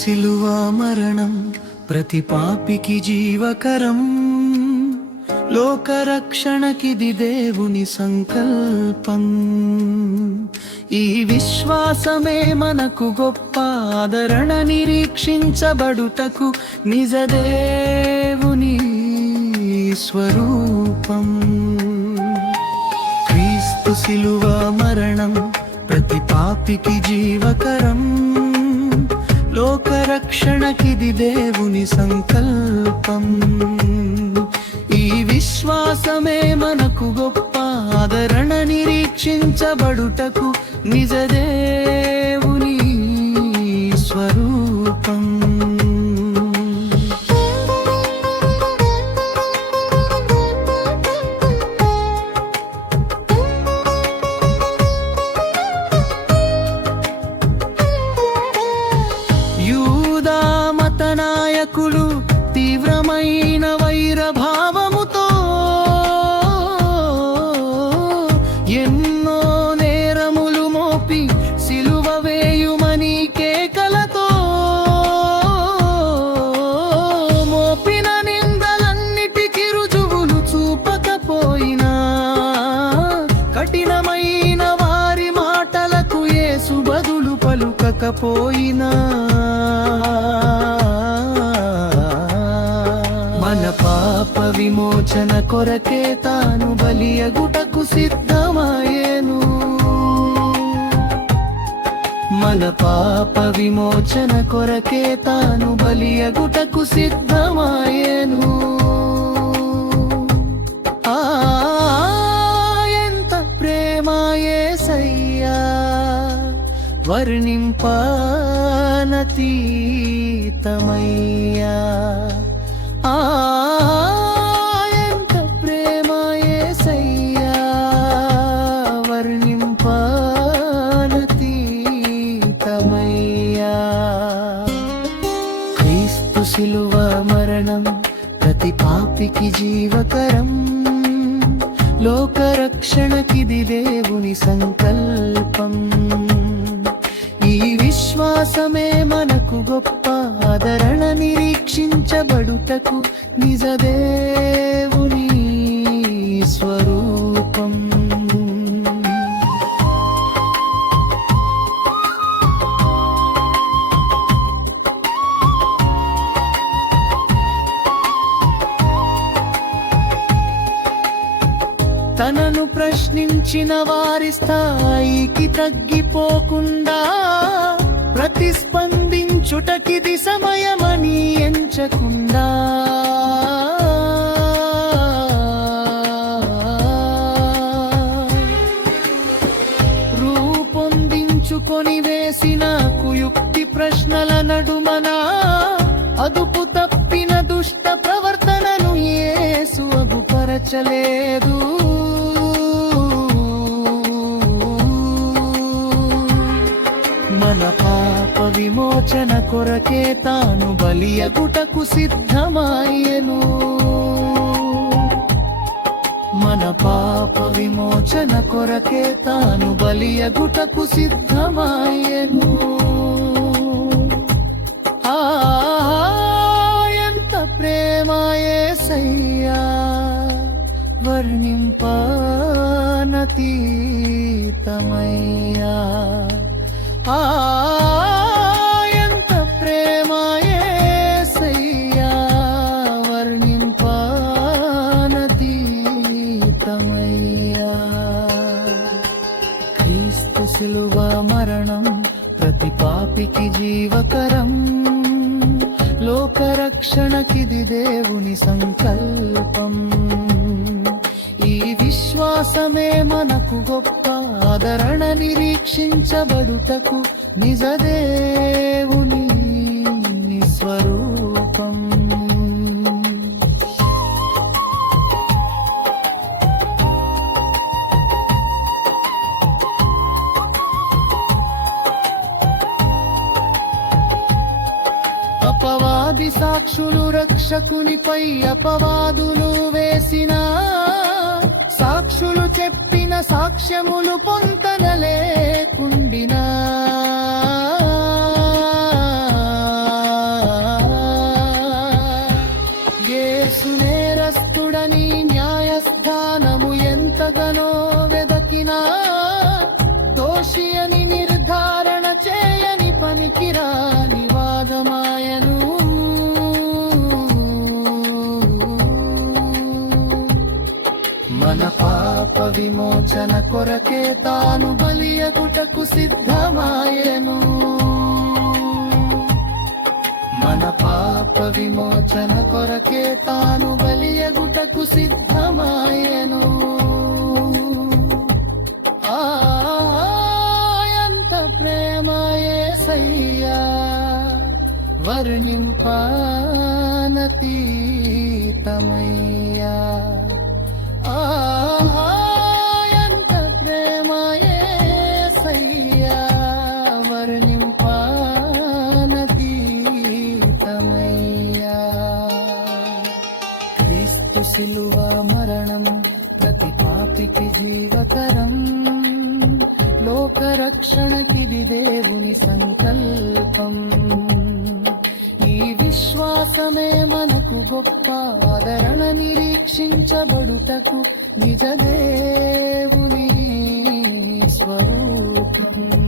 శిలువ మరణం ప్రతి పాపికి జీవకరం, లోకరక్షణకిది దేవుని సంకల్పం. ఈ విశ్వాసమే మనకు గొప్ప ఆదరణ, నిరీక్షించబడుటకు నిజ దేవుని స్వరూపం. క్రీస్తు శిలువ మరణం ప్రతి పాపికి జీవకరం, లోకరక్షణకిది దేవుని సంకల్పం. ఈ విశ్వాసమే మనకు గొప్ప ఆదరణ, నిరీక్షించబడుటకు నిజ దేవుని స్వరూపం. యూదా మత నాయకులు తీవ్రమైన వైరభావముతో ఎన్నో నేరములు మోపి సిలువ వేయుమని కేకలతో మోపిన నిందలన్నిటికీ రుజువులు చూపకపోయినా, కఠినమైన వారి మాటలకు యేసు బదులు పలుకకపోయినా, మన పాప విమోచన కొరకే తాను బలియగుటకు సిద్ధమాయేను. మన పాప విమోచన కొరకే తాను బలియగుటకు సిద్ధమాయేను. ఎంత ప్రేమ యేసయ్యా, వర్ణింపనతీతమయ్యా. ఎంత ప్రేమ యేసయ్యా, వర్ణింపనతీతమయ్యా. క్రీస్తు శిలువ మరణం ప్రతి పాపికి జీవకరం, లోకరక్షణకిది దేవుని సంకల్పం. ఈ విశ్వాసమే మనకు గొప్ప ఆదరణ, నిరీక్షించబడుటకు నిజ దేవుని స్వరూపం. తనను ప్రశ్నించిన వారి స్థాయికి తగ్గిపోకుండా ప్రతిస్పందించుటకిది సమయమని ఎంచకుండా, రూపొందించుకొని వేసిన కుయుక్తి ప్రశ్నల నడుమన అదుపు తప్పిన దుష్ట ప్రవర్తనను యేసు అగుపరచలేదు. మన పాప విమోచన కొరకే తాను బలియగుటకు సిద్ధమాయెను. మన పాప విమోచన కొరకే తాను బలియగుటకు సిద్ధమాయెను. ఎంత ప్రేమ యేసయ్యా, వర్ణింపనతీతమయ్యా. ఎంత ప్రేమ యేసయ్యా, వర్ణింపనతీతమయ్యా. క్రీస్తు శిలువ మరణం ప్రతి పాపికి జీవకరం, లోకరక్షణకిది దేవుని సంకల్పం. ఈ విశ్వాసమే మనకు గొప్ప ఆదరణ, నిరీక్షించబడుటకు నిజ దేవుని స్వరూపం. అపవాది సాక్షులు రక్షకునిపై అపవాదులు వేసిన, సాక్షులు చెప్పిన సాక్ష్యములు పొంతన లేకుండినా, నేరస్తుడని న్యాయస్థానము ఎంతగానో వెదకినా దోషి అని నిర్ధారణ చేయని పనికిరాని వాదమాయను. మన పాప విమోచన కొరకే తాను బలియగుటకు సిద్ధమాయెను. మన పాప విమోచన కొరకే తాను బలియగుటకు సిద్ధమాయెను. ఎంత ప్రేమ యేసయ్యా వర్ణింపనతీతమయ్యా. ఎంత ప్రేమ యేసయ్యా వర్ణింపనతీతమయ్యా. క్రీస్తు శిలువ మరణం ప్రతి పాపికి జీవకరం. లోకరక్షణకిది దేవుని సంకల్పం. ఈ విశ్వాసమే మనకు గొప్ప ఆదరణ. నిరీక్షించబడుటకు నిజ దేవుని స్వరూపం.